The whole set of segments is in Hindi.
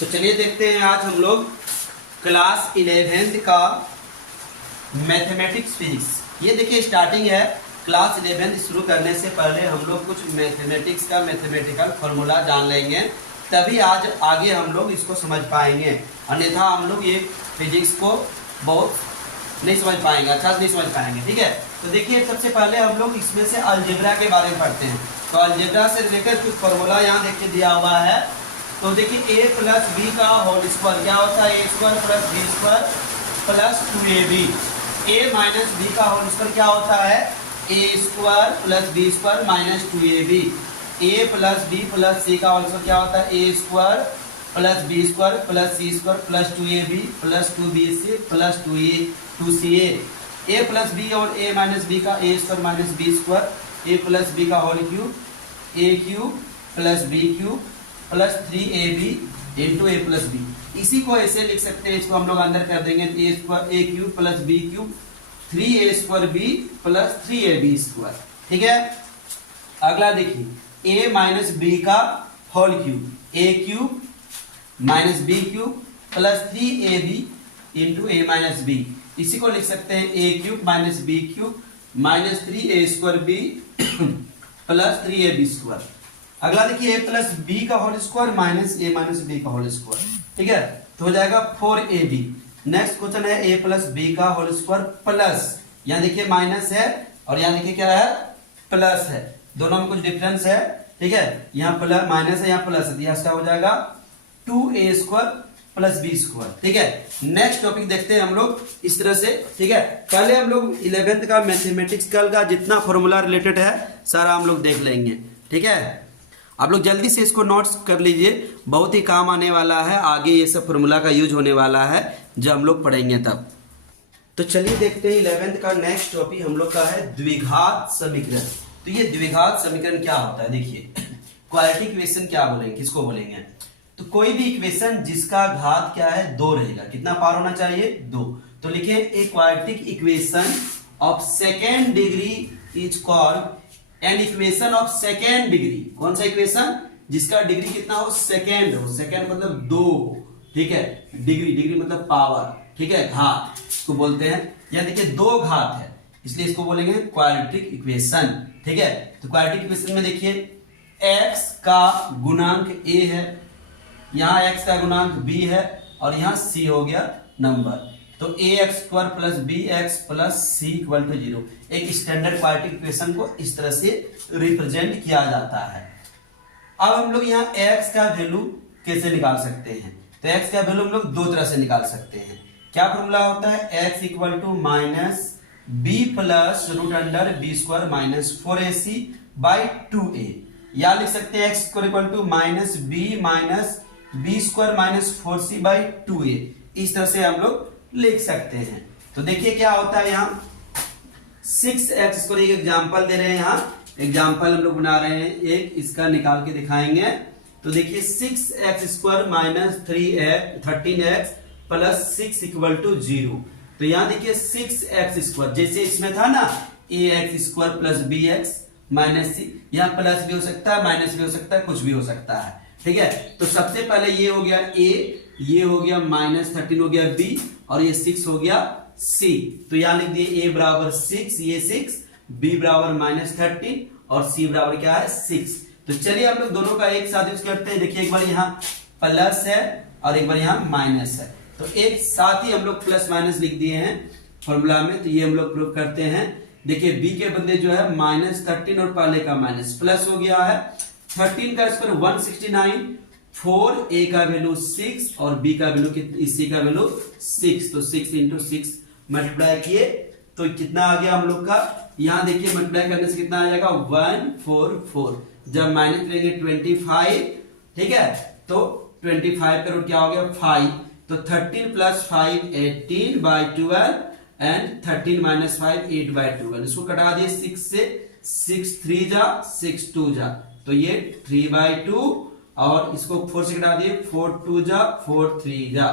तो चलिए देखते हैं आज हम लोग क्लास 11th का मैथमेटिक्स फिजिक्स। ये देखिए स्टार्टिंग है। क्लास 11th शुरू करने से पहले हम लोग कुछ मैथमेटिक्स का मैथमेटिकल फॉर्मूला जान लेंगे, तभी आज आगे हम लोग इसको समझ पाएंगे। अन्यथा हम लोग ये फिजिक्स को बहुत नहीं समझ पाएंगे, अच्छा नहीं समझ पाएंगे। ठीक है, तो देखिए सबसे पहले हम लोग इसमें से अलजेब्रा के बारे में पढ़ते हैं। तो अलजेब्रा से रिलेटेड कुछ फॉर्मूला यहाँ देखिए दिया हुआ है। तो देखिए a प्लस बी का होल स्क्वायर क्या होता है, a square plus B square plus 2ab। a minus B का होल स्क्वायर क्या होता है, a square plus B square minus 2ab। a plus B plus c का होल स्क्वायर क्या होता है, a square plus B square plus c square plus 2ab plus 2bc plus 2ca। a plus B और a माइनस बी का a square minus B square, a plus B का whole cube, a cube plus B cube plus 3ab into A plus B. इसी को ऐसे लिख सकते हैं, इसको हम लोग अंदर कर देंगे A square A cube plus B cube 3a square B plus 3ab square. ठीक है, अगला देखिए a माइनस बी का whole cube, a cube minus B cube plus 3ab into A minus B. इसी को लिख सकते हैं a cube minus B cube minus 3a square B plus 3ab square. अगला देखिए a प्लस बी का whole square minus a minus B का होल स्क्वायर। ठीक है, तो हो जाएगा 4ab। नेक्स्ट क्वेश्चन है a प्लस बी का होल स्क्वायर प्लस, यहाँ देखिए माइनस है और यहाँ देखिए क्या है, प्लस है। दोनों में कुछ डिफरेंस है। ठीक है, यहाँ प्लस माइनस है, यहाँ प्लस है, यहाँ हो जाएगा 2a square plus B square. ठीक है, नेक्स्ट टॉपिक देखते हैं हम लोग इस तरह से। ठीक है, पहले हम लोग 11th का मैथमेटिक्स का जितना फॉर्मूला रिलेटेड है सारा हम लोग देख लेंगे। ठीक है, आप लोग जल्दी से इसको नोट्स कर लीजिए, बहुत ही काम आने वाला है। आगे ये सब फॉर्मूला का यूज होने वाला है जब हम लोग पढ़ेंगे तब। तो चलिए देखते हैं 11th का नेक्स्ट टॉपिक हम लोग का है द्विघात समीकरण। तो ये द्विघात समीकरण क्या होता है, देखिए क्वाड्रेटिक इक्वेशन क्या बोलेंगे, किसको बोलेंगे। तो कोई भी इक्वेशन जिसका घात क्या है, 2 रहेगा। कितना पावर होना चाहिए, 2। तो लिखे a quadratic equation of second degree is called an equation of second degree. कौन सा इक्वेशन, जिसका डिग्री कितना हो, सेकेंड हो। सेकेंड मतलब 2 हो। ठीक है, डिग्री डिग्री मतलब पावर। ठीक है, घात इसको बोलते हैं। यहाँ देखिए 2 घात है, इसलिए इसको बोलेंगे क्वाड्रेटिक इक्वेशन। ठीक है, तो क्वाड्रेटिक इक्वेशन में देखिए x का गुणांक a है, यहाँ x का गुणांक b है और यहाँ c हो गया नंबर। तो ax square plus bx plus c equal to 0। एक स्टैंडर्ड क्वाड्रेटिक इक्वेशन को इस तरह से रिप्रेजेंट किया जाता है। अब हम लोग यहाँ x का वैल्यू कैसे निकाल सकते हैं, तो x का वैल्यू हम लोग 2 तरह से निकाल सकते हैं। क्या फॉर्मूला होता है, x equal to minus b plus root under B square minus 4ac by 2a। या लिख सकते हैं x equal to minus b square minus 4c by 2a। इस तरह से हम लोग लिख सकते हैं। तो देखिए क्या होता है, यहाँ 6x को एक एग्जांपल दे रहे हैं, यहाँ एग्जांपल हम लोग बना रहे हैं, एक इसका निकाल के दिखाएंगे। तो देखिए 6x square minus 13x plus 6 equal to 0। तो यहाँ देखिए 6x स्क्वायर, जैसे इसमें था ना ax square plus bx minus c, यहाँ प्लस भी हो सकता है माइनस भी हो सकता है, कुछ भी हो सकता है। ठीक है, तो सबसे पहले ये हो गया a, ये हो गया माइनस 13 हो गया b और ये 6 हो गया c। तो यहाँ लिख दिए a बराबर 6, ये 6, b बराबर माइनस 13 और c बराबर क्या है 6। तो चलिए हम लोग दोनों का एक साथ यूज करते हैं। देखिए एक बार यहाँ प्लस है और एक बार यहाँ माइनस है, तो एक साथ ही हम लोग प्लस माइनस लिख दिए हैं फॉर्मूला में। तो ये हम लोग प्रूव करते हैं। देखिए b के बदले जो है माइनस 13 और पहले का माइनस प्लस हो गया है। 13 का स्क्वायर 169, 4a का वैल्यू 6 और b का वैल्यू c का वैल्यू 6। तो 6 इंटू 6 मल्टीप्लाई किए तो कितना आ गया हम लोग का, यहाँ देखिए मल्टीप्लाई करने से कितना आ जाएगा 144। जब माइनस करेंगे 25। ठीक है, तो 25 का रूट क्या हो गया 5। तो 13 plus 5 18 by 12 and 13 minus 5 8 by 12। इसको कटा दिए 6 से, 6 3 जा 6 2 जा, तो ये 3 बाई 2 और इसको 4 से घटा दिए 4 2 जा 4 3 जा।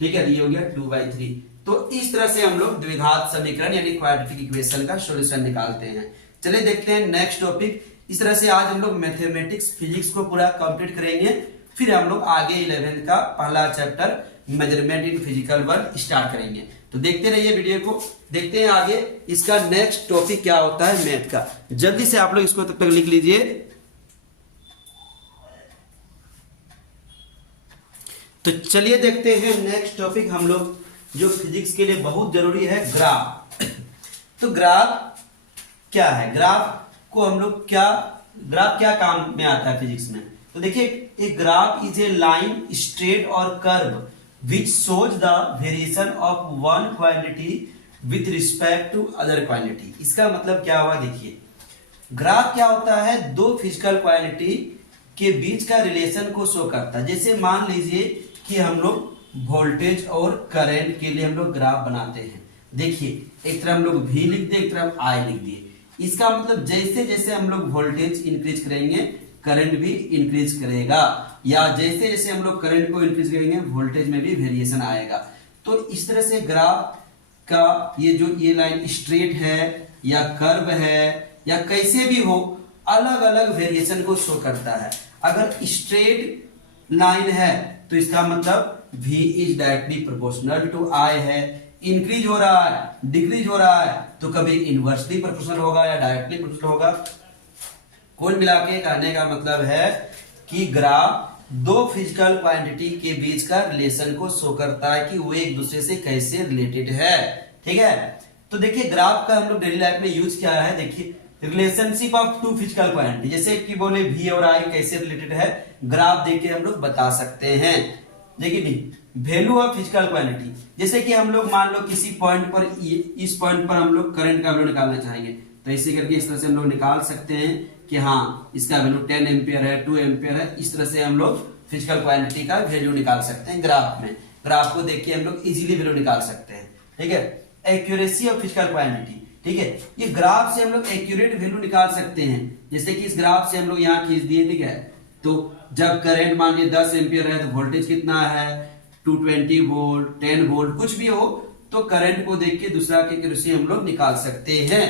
ठीक है, ये हो गया 2 बाई 3। तो इस तरह से हम लोग द्विघात समीकरण यानी क्वाड्रेटिक इक्वेशन का सॉल्यूशन निकालते हैं। चलिए देखते हैं नेक्स्ट टॉपिक। इस तरह से आज हम लोग मैथमेटिक्स फिजिक्स को पूरा कंप्लीट करेंगे। फिर हम लोग आगे 11th का पहला chapter measurement in physical work start करेंगे। तो देखते रहिए वीडियो को, देखते हैं आगे इसका नेक्स्ट टॉपिक क्या होता है मैथ का। जल्दी से आप लोग इसको तब तक लिख लीजिए। तो चलिए देखते हैं नेक्स्ट टॉपिक हम लोग जो फिजिक्स के लिए बहुत जरूरी है, ग्राफ। तो ग्राफ क्या है, ग्राफ को हम लोग ग्राफ क्या काम में आता है फिजिक्स में। तो देखिए एक graph is a line straight और curve which shows the variation of one quantity with respect to other quantity। इसका मतलब क्या हुआ, देखिए ग्राफ क्या होता है, दो फिजिकल क्वांटिटी के बीच का रिलेशन को शो करता है। जैसे मान लीजिए कि हम लोग वोल्टेज और करंट के लिए हम लोग ग्राफ बनाते हैं। देखिए एक तरफ हम लोग V लिख दिए, एक तरफ I लिख दिए। इसका मतलब जैसे जैसे हम लोग वोल्टेज इंक्रीज करेंगे करंट भी इंक्रीज करेगा, या जैसे जैसे हम लोग करंट को इंक्रीज करेंगे वोल्टेज में भी वेरिएशन आएगा। तो इस तरह से ग्राफ का ये लाइन स्ट्रेट है या कर्व है या कैसे भी हो, अलग अलग वेरिएशन को शो करता है। अगर स्ट्रेट लाइन है तो इसका मतलब V is directly proportional to I है। इंक्रीज हो रहा है, डिक्रीज हो रहा है तो कभी इनवर्सली प्रोपोर्शनल होगा या डायरेक्टली प्रोपोर्शनल होगा। कुल मिला के कहने का मतलब है कि ग्राफ दो फिजिकल क्वांटिटी के बीच का रिलेशन को शो करता है कि वो एक दूसरे से कैसे रिलेटेड है। ठीक है, तो देखिए ग्राफ का हम लोग डेली लाइफ में यूज क्या है, देखिए relationship of two physical quantity, जैसे कि बोले V और I कैसे रिलेटेड है, ग्राफ देख के हम लोग बता सकते हैं। देखिए नहीं, वैल्यू ऑफ फिजिकल क्वांटिटी, जैसे कि हम लोग मान लो किसी पॉइंट पर, इस पॉइंट पर हम लोग करंट का वैल्यू निकालना चाहेंगे, तो ऐसे करके इस तरह से हम लोग निकाल सकते हैं कि हाँ इसका वैल्यू 10 एम्पियर है, 2 एम्पियर है। इस तरह से हम लोग फिजिकल क्वांटिटी का वैल्यू निकाल सकते हैं ग्राफ में। ग्राफ को देख के हम लोग इजीली वैल्यू निकाल सकते हैं। ठीक है, एक्यूरेसी ऑफ फिजिकल क्वांटिटी, ठीक है, ये ग्राफ से हम लोग एक्यूरेट वैल्यू निकाल सकते हैं। जैसे कि इस ग्राफ से हम लोग यहाँ खींच दिए, ठीक है, तो जब करंट मान लीजिए 10 एम्पियर है तो वोल्टेज कितना है 220 वोल्ट, 10 वोल्ट, कुछ भी हो, तो करंट को देख के दूसरा की एक्यूरेसी हम लोग निकाल सकते हैं।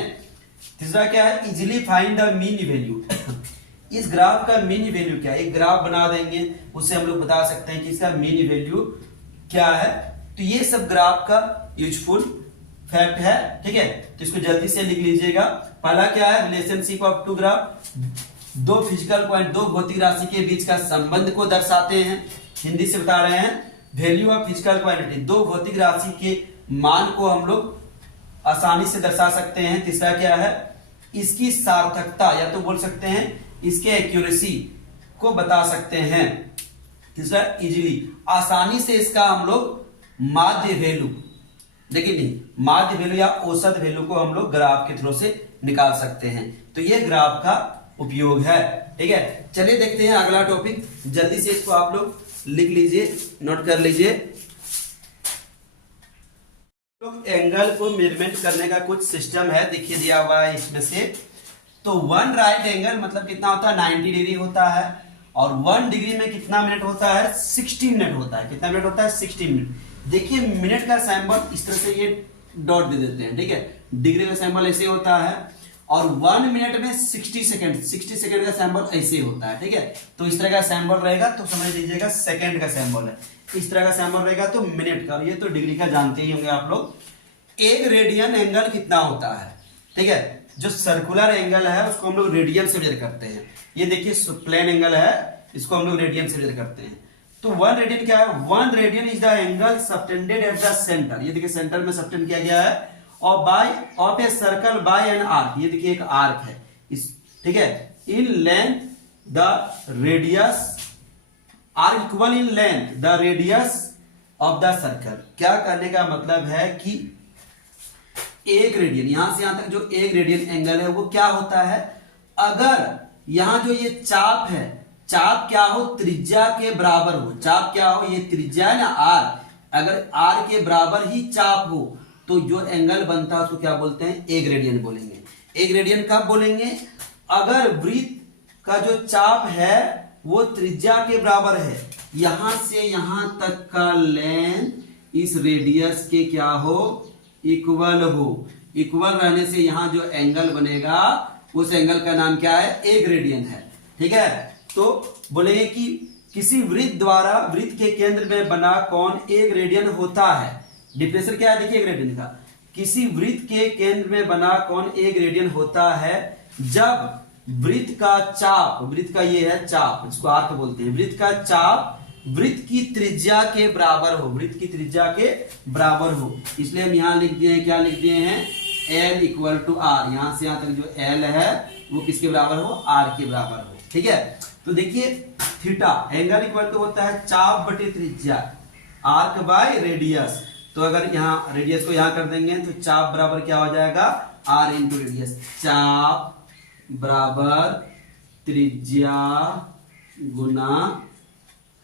तीसरा क्या है, easily find the mean value. इस ग्राफ का मीन वैल्यू क्या है, एक ग्राफ बना देंगे उससे हम लोग बता सकते हैं कि इसका मीन वैल्यू क्या है। तो ये सब ग्राफ का यूजफुल फैक्ट है। ठीक है, तो इसको जल्दी से लिख लीजिएगा। पहला क्या है, रिलेशनशिप ऑफ टू ग्राफ, दो फिजिकल पॉइंट, दो भौतिक राशि के बीच का संबंध को दर्शाते हैं। हिंदी से बता रहे हैं, वैल्यू ऑफ फिजिकल क्वांटिटी, दो भौतिक राशि के मान को हम लोग आसानी से दर्शा सकते हैं। तीसरा क्या है, इसकी सार्थकता, या तो बोल सकते हैं इसके एक्यूरेसी को बता सकते हैं। तीसरा इजीली, आसानी से इसका हम लोग माध्य वैल्यू, देखिए नहीं, माध्य वैल्यू या औसत वैल्यू को हम लोग ग्राफ के थ्रू से निकाल सकते हैं। तो ये ग्राफ का उपयोग है। ठीक है, चलिए देखते हैं अगला टॉपिक। जल्दी से इसको आप लोग लिख लीजिए, नोट कर लीजिए। एंगल को मेजरमेंट करने का कुछ सिस्टम है, देखिए दिया हुआ है इसमें से। तो 1 राइट एंगल मतलब कितना होता है 90 डिग्री होता है, और 1 डिग्री में कितना मिनट होता है 60 मिनट होता है। कितना मिनट होता है 60 मिनट। देखिए मिनट का सिंबल इस तरह से ये डॉट दे देते हैं। ठीक है, डिग्री का सिंबल ऐसे होता है, और 1 मिनट में 60 सेकंड, 60 सेकंड का सिंबल ऐसे होता है। ठीक है, तो इस तरह का सिंबल रहेगा तो समझ लीजिएगा सेकंड का सिंबल है। इस तरह का सिंबल रहेगा तो मिनट का, ये तो डिग्री का जानते ही होंगे आप लोग। एक रेडियन एंगल कितना होता है, ठीक है, जो सर्कुलर एंगल है उसको हम लोग रेडियन से मेजर करते हैं। ये देखिए प्लेन एंगल है, इसको हम लोग रेडियन से मेजर करते हैं। तो 1 रेडियन क्या है, 1 radian is the angle subtended at the centre, ये देखिए सेंटर में सबटेंड किया गया है, और by of a circle by an arc, ये देखिए एक आर्क है इस, ठीक है, in length the radius R equal in length the radius of the circle. क्या करने का मतलब है कि एक रेडियन, यहां से यहां तक जो एक रेडियन एंगल है वो क्या होता है, अगर यहां जो ये चाप है, चाप क्या हो त्रिज्या के बराबर हो, चाप क्या हो, ये त्रिज्या है ना आर, अगर आर के बराबर ही चाप हो तो जो एंगल बनता है तो क्या बोलते हैं, एक रेडियन बोलेंगे। एक रेडियन कब बोलेंगे, अगर वृत्त का जो चाप है वो त्रिज्या के बराबर है, यहां से यहां तक का लेंथ इस रेडियस के क्या हो, इक्वल हो। इक्वल रहने से यहां जो एंगल बनेगा उस एंगल का नाम क्या है, एक रेडियन है। ठीक है, तो बोलेंगे कि किसी वृत्त द्वारा वृत्त के केंद्र में बना कोण 1 रेडियन होता है। डिफरेंशियल क्या है देखिए 1 रेडियन का। किसी वृत्त के केंद्र में बना कोण 1 रेडियन होता है जब वृत्त का चाप, वृत्त का ये है चाप, इसको आर्क बोलते हैं, वृत्त का चाप वृत्त की त्रिज्या के बराबर हो, वृत्त की त्रिज्या के बराबर हो। इसलिए हम यहां लिख दिए हैं, क्या लिख दिए हैं, L इक्वल टू आर। यहां से यहां तक जो L है वो किसके बराबर हो, R के बराबर हो। ठीक है, तो देखिए थीटा एंगल इक्वल टू होता है चाप बटे त्रिज्या, आर्क बाय रेडियस। तो अगर यहाँ रेडियस को यहां कर देंगे तो चाप बराबर क्या हो जाएगा, R इंटू रेडियस। चाप बराबर त्रिज्या गुना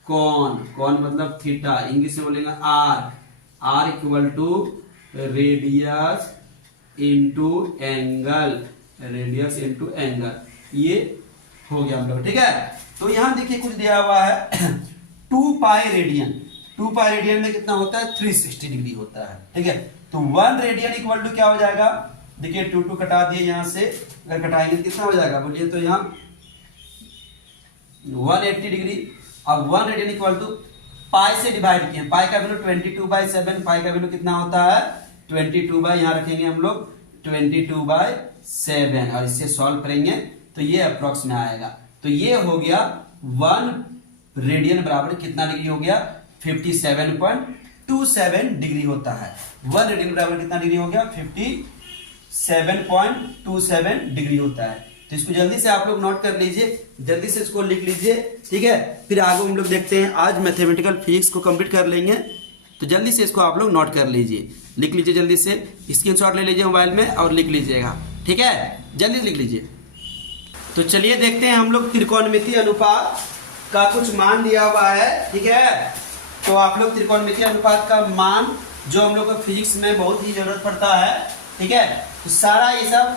कोण, कोण मतलब थीटा, इंग्लिश में बोलेंगे R, R equal to radius into angle, radius into angle, ये हो गया हम लोग। ठीक है, तो यहां देखिए कुछ दिया हुआ है 2 पाई रेडियन, 2 पाई रेडियन में कितना होता है, 360 डिग्री होता है। ठीक है, तो 1 रेडियन इक्वल टू क्या हो जाएगा, देखिए 2 कटा दिए यहां से, अगर कटाएंगे तो कितना हो जाएगा बोलिए, तो यहां 180 डिग्री। अब 1 रेडियन इक्वल टू पाई से डिवाइड किए, पाई का वैल्यू 22/7, पाई का वैल्यू कितना होता है 22 बाई, यहां रखेंगे हम लोग 22/7 और इससे सॉल्व करेंगे तो ये अप्रोक्स में आएगा। तो ये हो गया 1 रेडियन बराबर कितना डिग्री हो गया, 57.27 डिग्री होता है। 1 रेडियन बराबर कितना डिग्री हो गया, 57.27 डिग्री होता है। तो इसको जल्दी से आप लोग नोट कर लीजिए, जल्दी से इसको लिख लीजिए। ठीक है, फिर आगे हम लोग देखते हैं, आज मैथमेटिकल फिजिक्स को कंप्लीट कर लेंगे। तो जल्दी से इसको आप लोग नोट कर लीजिए, लिख लीजिए जल्दी से, स्क्रीनशॉट ले लीजिए मोबाइल में और लिख लीजिएगा। ठीक है, जल्दी लिख लीजिए। तो चलिए देखते हैं हम लोग त्रिकोणमितीय अनुपात का कुछ मान दिया हुआ है। ठीक है, तो आप लोग त्रिकोणमितीय अनुपात का मान जो हम लोग को फिजिक्स में बहुत ही जरूरत पड़ता है। ठीक है, तो सारा ये सब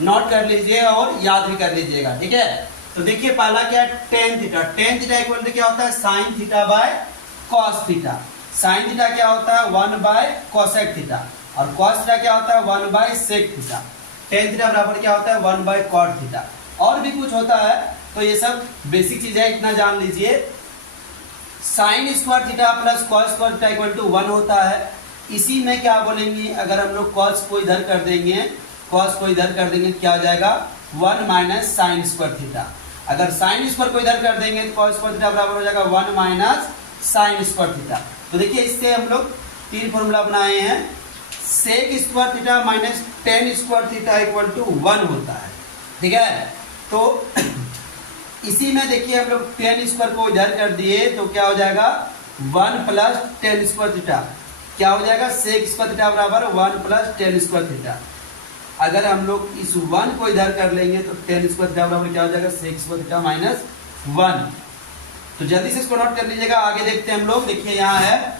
नोट कर लीजिए और याद भी कर लीजिएगा। ठीक है, तो देखिए पहला क्या है, tan theta. Tan theta equal to क्या होता है, sine theta by cos theta. Sine theta क्या होता है, 1 बाय कोसेक थीटा, और कॉस थीटा क्या होता है, 1 by sec theta. Tan theta बराबर क्या होता है, 1 बाय कॉट थीटा। और भी कुछ होता है, तो ये सब बेसिक चीज है, इतना जान लीजिए। Sine square theta plus cos square theta equal to 1 होता है। इसी में क्या बोलेंगे, अगर हम लोग कॉस को इधर कर देंगे, कॉस को इधर कर देंगे क्या हो जाएगा, 1 माइनस साइन स्क्वायर थीटा। अगर साइन स्क्वायर को इधर कर देंगे तो कॉस स्क्वायर थीटा बराबर हो जाएगा 1 माइनस साइन स्क्वायर थीटा। तो देखिए इससे हम लोग 3 फॉर्मूला बनाए हैं। Sec square theta minus tan square theta equal to 1 होता है। ठीक है, तो इसी में देखिए हम लोग टेन स्क्वायर को इधर कर दिए तो क्या हो जाएगा, 1 प्लस टेन स्क्वायर थीटा, क्या हो जाएगा, सेक स्क्वायर थीटा बराबर 1 प्लस टेन स्क्वायर थीटा। अगर हम लोग इस 1 को इधर कर लेंगे तो टेन स्क्वायर थीटा बराबर क्या हो जाएगा, सेक स्क्वायर थीटा माइनस 1। तो जल्दी से इसको नोट कर लीजिएगा, आगे देखते हैं हम लोग। देखिए यहाँ है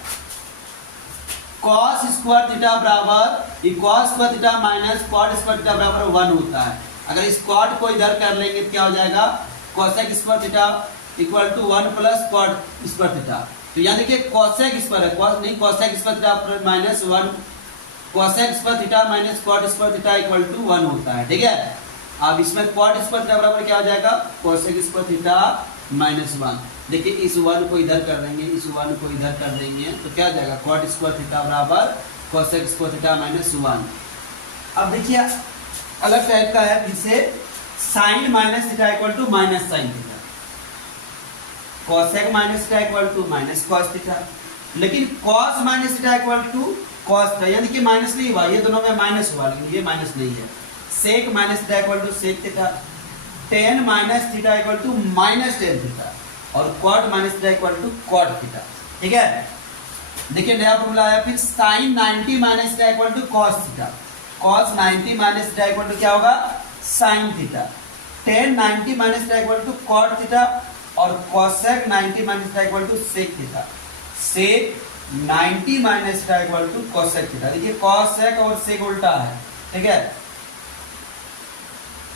cos स्क्वायर थीटा बराबर cos square theta minus cot square theta बराबर 1 होता है। अगर इस cot को इधर कर लेंगे तो क्या हो जाएगा, cosec square theta equal to 1 plus cot square theta. तो यहाँ देखिए cosec स्क्वायर है, cosec square theta minus 1, cosec square theta minus cot square theta equal to 1 होता है। ठीक है, अब इसमें cot स्क्वायर थीटा बराबर क्या हो जाएगा, cosec स्क्वायर थीटा माइनस 1। देखिए इस 1 को इधर कर देंगे, इस 1 को इधर कर देंगे तो क्या आ जाएगा, cot स्क्वायर थीटा बराबर cosec स्क्वायर थीटा माइनस 1। अब देखिए अलग टाइप का है, फिर से sine minus theta equal to minus sine theta, cosec minus theta equal to minus cos theta. लेकिन cos minus theta equal to cos theta, यानी कि माइनस नहीं हुआ, ये दोनों में माइनस हुआ लेकिन ये माइनस नहीं है। Sec minus theta equal to sec theta, tan minus theta equal to minus tan theta, और cot minus theta equal to cot theta. ठीक है, देखिए नया फॉर्मूला आया, फिर sine 90 minus theta equal to cos theta, cos 90 minus theta equal to क्या होगा, sine theta, tan 90 minus theta equal to cot theta, और cosec 90 minus theta equal to sec theta, sec 90 minus theta equal to cosec theta. देखिए cosec और sec उल्टा है, ठीक है,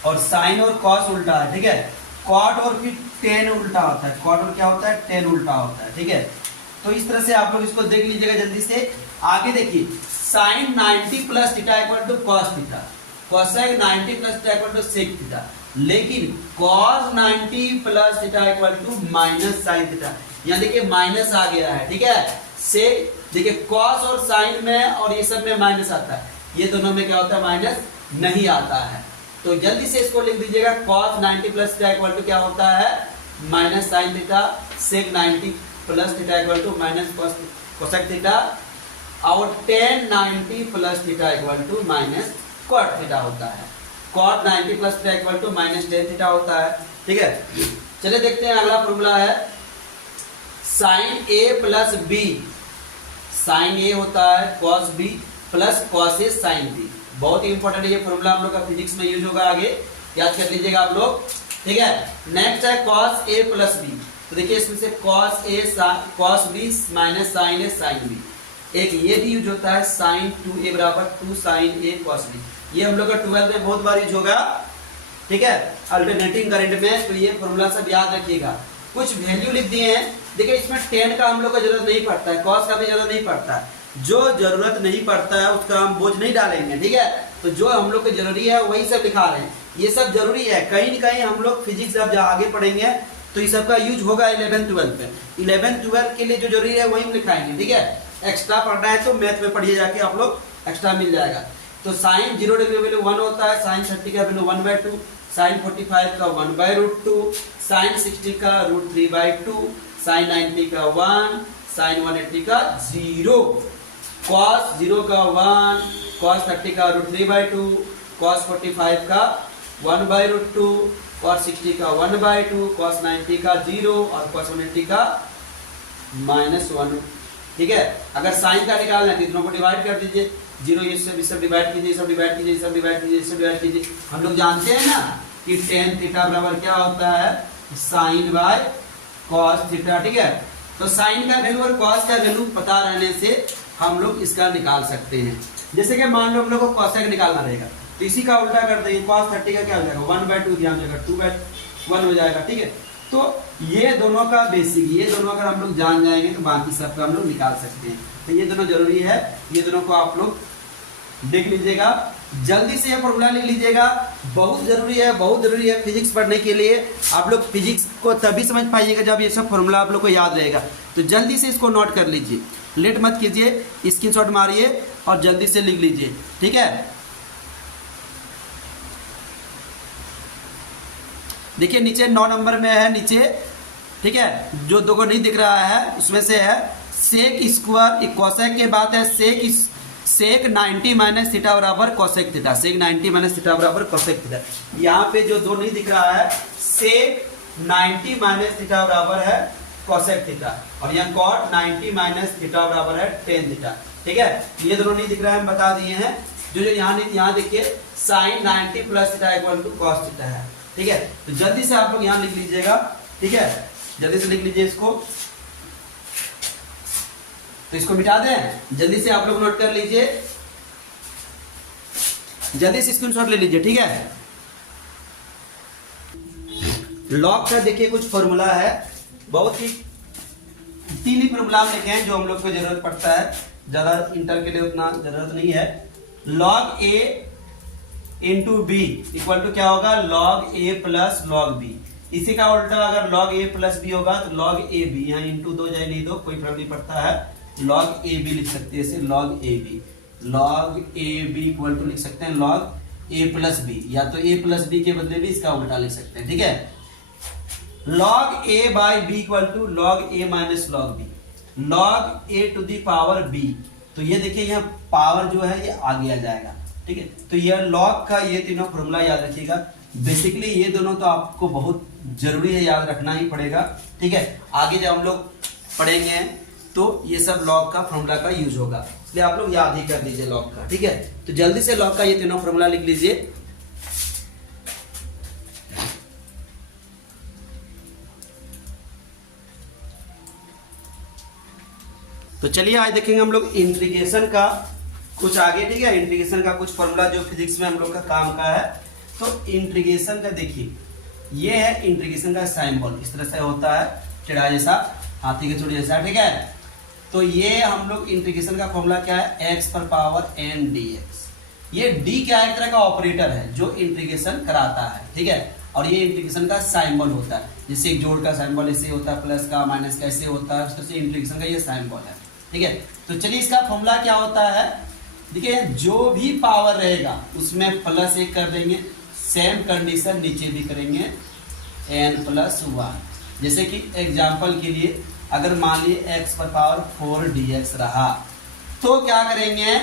और साइन और cos उल्टा है। ठीक है, cot और फिर tan उल्टा होता है, cot और क्या होता है, tan उल्टा होता है। ठीक है, तो इस तरह से आप लोग इसको देख लीजिएगा जल्दी से। आगे देखिए sine 90 plus theta equal to cos theta, cosec 90 plus theta equal to sec theta. लेकिन cos 90 plus theta equal to minus sine theta, यहाँ देखिए माइनस आ गया है, ठीक है। से देखिए cos और साइन में और ये सब में माइनस आता है, ये दोनों में क्या होता है, माइनस नहीं आता है। तो जल्दी से इसको लिख दीजिएगा, cos 90 plus theta equal to क्या होता है, minus sine theta, sec 90 plus theta equal to minus cosec theta, और tan 90 plus theta equal to minus cot theta होता है। cot 90 plus theta equal to minus tan theta होता है, ठीक है। चलिए देखते हैं अगला फॉर्मूला है sin a plus b। sin a होता है cos b plus cos a sin b। बहुत ही इंपॉर्टेंट ये फॉर्मूला हम लोग का फिजिक्स में यूज होगा, आगे याद कर लीजिएगा आप लोग, ठीक है। नेक्स्ट है cos a प्लस b। तो देखिए इसमें से cos b minus sin a sin b। एक ये भी यूज होता है sin 2a बराबर 2 sin a cos b। ये हम लोग का 12 में बहुत बार यूज होगा, ठीक है, अल्टरनेटिंग करंट में। तो ये फॉर्मूला सब याद रखिएगा। कुछ वैल्यू लिख दिए हैं, देखिए इसमें tan का हम लोग का जरूरत नहीं पड़ता है, cos का भी जरूरत नहीं पड़ता है। जो जरूरत नहीं पड़ता है उसका हम बोझ नहीं डालेंगे, ठीक है। तो जो हम लोग को जरूरी है वही सब लिखा रहे हैं, ये सब जरूरी है। कहीं न कहीं हम लोग फिजिक्स जब आगे पढ़ेंगे तो ये सब का यूज होगा 11-12 पे। 11-12 के लिए जो जरूरी है वही हम लिखाएंगे, ठीक है। एक्स्ट्रा पढ़ना है तो मैथ में पढ़िए जाके, आप लोग एक्स्ट्रा मिल जाएगा। तो साइन 0 डिग्री वैल्यू 1 होता है, साइन 30 का वैल्यू 1/2, साइन 45 का 1/√2, साइन 60 का √3/2, साइन 90 का 1, साइन 180 का 0, cos 0 का 1, cos 30 का √3/2, cos 45 का 1/√2, cos 60 का 1/2, cos 90 का 0 और cos 180 का -1, ठीक है। अगर साइन का निकालना है तो दोनों को डिवाइड कर दीजिए, 0 ये सब डिवाइड कीजिए, सब डिवाइड कीजिए, सब डिवाइड कीजिए, सब डिवाइड कीजिए। हम लोग जानते हैं ना कि tan थीटा बराबर क्या होता है, साइन बाय cos थीटा, ठीक है। तो साइन का वैल्यू और cos का वैल्यू पता रहने से हम लोग इसका निकाल सकते हैं। जैसे कि मान लो हम लोग को cosec निकालना रहेगा, तो इसी का उल्टा कर देंगे, cos 30 का क्या हो जाएगा, 1/2 ध्यान जाएगा 2/1 हो जाएगा, ठीक है। तो ये दोनों का बेसिक, ये दोनों अगर हम लोग जान जाएंगे तो बाकी सब का हम लोग निकाल सकते हैं। तो ये दोनों जरूरी है, ये दोनों को आप लोग देख लीजिएगा, जल्दी से ये फॉर्मूला लिख लीजिएगा। बहुत जरूरी है, बहुत जरूरी है फिजिक्स पढ़ने के लिए। आप लोग फिजिक्स को तभी समझ पाइएगा जब ये सब फॉर्मूला आप लोग को याद रहेगा। तो जल्दी से इसको नोट कर लीजिए, लेट मत कीजिए, स्क्रीनशॉट मारिए और जल्दी से लिख लीजिए, ठीक है। देखिए नीचे 9 नंबर में है नीचे, ठीक है, जो दो को नहीं दिख रहा है उसमें से है सेक स्क्वायर, कोसेक के बाद है सेक 90 माइनस थीटा बराबर कोसेक थीटा, सेक 90 माइनस थीटा बराबर कोसेक थीटा। यहाँ पे जो दो नहीं दिख रहा है, सेक 90 माइनस थीटा बराबर है कोसेक थीटा, और यहाँ कॉट 90 माइनस थीटा बराबर है tan थीटा, ठीक है। ये दोनों नहीं दिख रहा है, हम बता दिए हैं। जो यहाँ नहीं, यहाँ देखिए sine 90 plus theta equal to cos theta है, ठीक है। तो जल्दी से आप लोग यहाँ लिख लीजिएगा, ठीक है, जल्दी से लिख लीजिए इसको। तो इसको मिटा दें, जल्दी से आप लोग नोट कर लीजिए, जल्दी से स्क्रीनशॉट ले लीजिए, ठीक है। लॉग का देखिए कुछ फॉर्मूला है, बहुत ही 3 ही फॉर्मूला लिखे हैं जो हम लोग को जरूरत पड़ता है, ज्यादा इंटर के लिए उतना जरूरत नहीं है। log a into B equal to क्या होगा, log a plus log b। इसी का उल्टा अगर log a प्लस b होगा तो log a b, यहाँ इंटू दो जाए नहीं दो कोई फर्क नहीं पड़ता है, log a b लिख सकते हैं इसे, log a b, log a b equal to लिख सकते हैं log a प्लस b, या तो a प्लस b के बदले भी इसका उल्टा लिख सकते हैं, ठीक है। log a by b equal to log a minus log b, log a to the power b। तो ये देखिए यहाँ पावर जो है ये आगे आ जाएगा, ठीक है। तो ये log का ये तीनों फॉर्मूला याद रखिएगा। बेसिकली ये दोनों तो आपको बहुत जरूरी है, याद रखना ही पड़ेगा, ठीक है। आगे जब हम लोग पढ़ेंगे तो ये सब log का फॉर्मूला का यूज होगा, इसलिए आप लोग याद ही कर लीजिए log का, ठीक है। तो जल्दी से log का ये तीनों फॉर्मूला लिख लीजिए। तो चलिए आज देखेंगे हम लोग इंटीग्रेशन का कुछ आगे, ठीक है। इंटीग्रेशन का कुछ फॉर्मूला जो फिजिक्स में हम लोग का काम का है। तो इंटीग्रेशन का देखिए, ये है इंटीग्रेशन का सिंबल, इस तरह से होता है, टेढ़ा जैसा, हाथी के चूड़ी जैसा, ठीक है। तो ये हम लोग इंटीग्रेशन का फॉर्मूला क्या है, x पर पावर n dx। ये d क्या एक तरह का ऑपरेटर है जो इंटीग्रेशन कराता है, ठीक है। और ये इंटीग्रेशन का सिंबल होता है। जैसे एक जोड़ का सिंबल ऐसे होता है, प्लस का माइनस का ऐसे होता है, उस तरह से इंटीग्रेशन का ये सिंबल है। ठीक है, तो चलिए इसका फॉर्मूला क्या होता है। देखिए जो भी पावर रहेगा उसमें प्लस 1 कर देंगे, सेम कंडीशन नीचे भी करेंगे n+1। जैसे कि एग्जांपल के लिए अगर मान लिए x पर पावर 4 dx रहा तो क्या करेंगे,